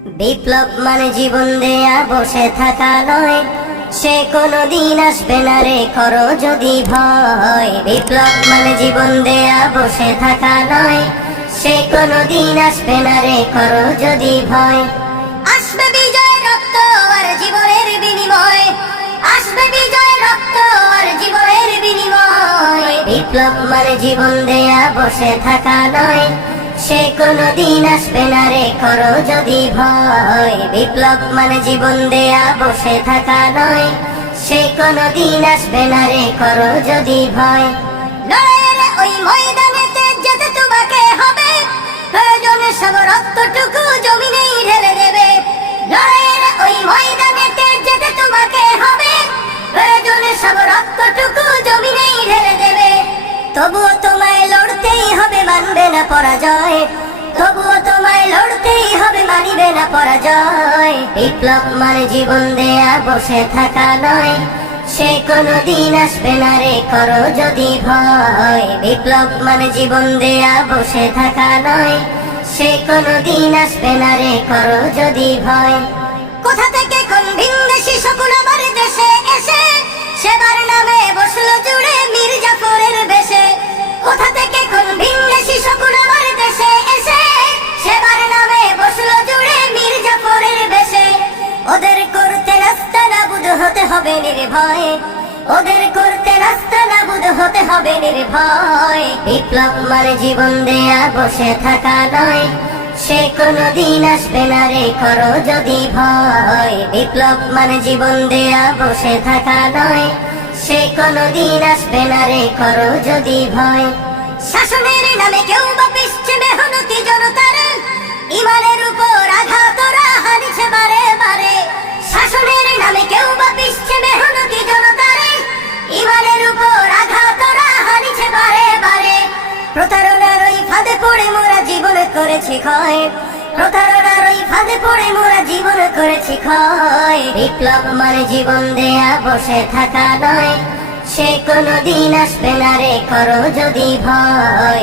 বিপ্লব মানে জীবন দেয়া বসে থাকা নয়, সে কোনদিন আসবে না রে করো যদি ভয়। বিপ্লব মানে জীবন দেয়া বসে থাকা নয়, সে কোনদিন আসবে না রে করো যদি ভয়। আসবে বিজয় রক্ত আর জীবনের বিনিময়, আসবে বিজয় রক্ত আর জীবনের বিনিময়। বিপ্লব মানে জীবন দেয়া বসে থাকা নয়, সে কোনদিন আসবে না রে করো যদি ভয়। বিপ্লব মানে জীবন দেয়া বসে থাকা নয়, সে কোনদিন আসবে না রে করো যদি ভয়। লড়াইয়ের ওই ময়দানেতে যেতে তোমাকে হবে, প্রয়োজনে সব রক্তটুকু জমিনেই ঢেলে দেবে। লড়াইয়ের ওই ময়দানেতে যেতে তোমাকে হবে, প্রয়োজনে সব রক্তটুকু জমিনেই ঢেলে দেবে। তবুও তোমায় লড়তেই হবে, মানবে না পরাজয়। তবুও তোমায় লড়তেই হবে, মানিবে না পরাজয়। বিপ্লব মানে জীবন দেয়া বসে থাকা নয়, সে কোনদিন আসবে না রে করো যদি ভয়। বিপ্লব মানে জীবন দেয়া বসে থাকা নয়, সে কোনদিন আসবে না রে করো যদি ভয়। কোথা থেকে কোন ভিনদেশী শকুন আমার দেশে এসে সেবার নামে বসলো জুড়ে মীর জাফরের বেশে। কোথা থেকে কোন ভিনদেশী শকুন আমার দেশে এসে সেবার নামে বসলো জুড়ে মীর জাফরের বেশে। ওদের করতে রাস্তা নাবুদ হতে হবে নির্ভয়, ওদের করতে রাস্তা নাবুদ হতে হবে নির্ভয়। বিপ্লব মানে জীবন দেয়া বসে থাকা নয়, সে কোনদিন আসবে না রে করো যদি ভয়। বিপ্লব মানে জীবন দেয়া বসে থাকা নয়, সে কোনদিন আসবে না রে করো যদি ভয়। শাসনের নামে কেউ বা পিছছে মেহনতি জনতার, ইমানের উপর আঘাত ওরা হানিছে বারে বারে। শাসনের নামে কেউ বা পিছছে মেহনতি জনতার, ইমানের উপর আঘাত ওরা হানিছে বারে বারে। প্রতারণার ওই ফাঁদে পড়ে মোরা জীবন করেছি ক্ষয়, প্রতারণার ওই ফাঁদে পড়ে মোরা জীবন করেছি ক্ষয়। বিপ্লব মানে জীবন দেয়া বসে থাকা নয়, সে কোনদিন আসবে না রে করো যদি ভয়।